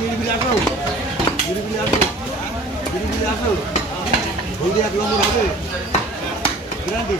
নিরিবিলি আসো, নিরিবিলি আসো, নিরিবিলি আসো, হলদি 1 নম্বর হবে গ্যারান্টি।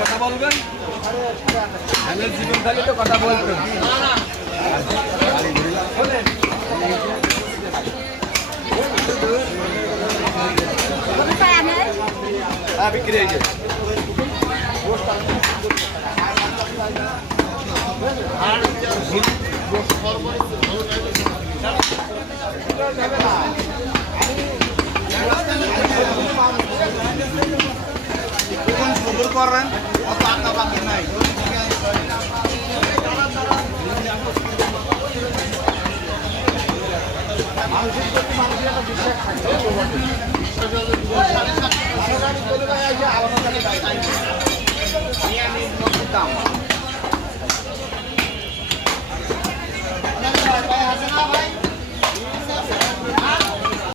কথা বলবেন, জীবন খালি তো কথা বলবেন। বিক্রি হয়েছে সুন্দর করেন, অত আঁকা বাকি নাই। মানুষের প্রতি মানুষের একটা বিশ্বাস থাকে, আলাদা দাম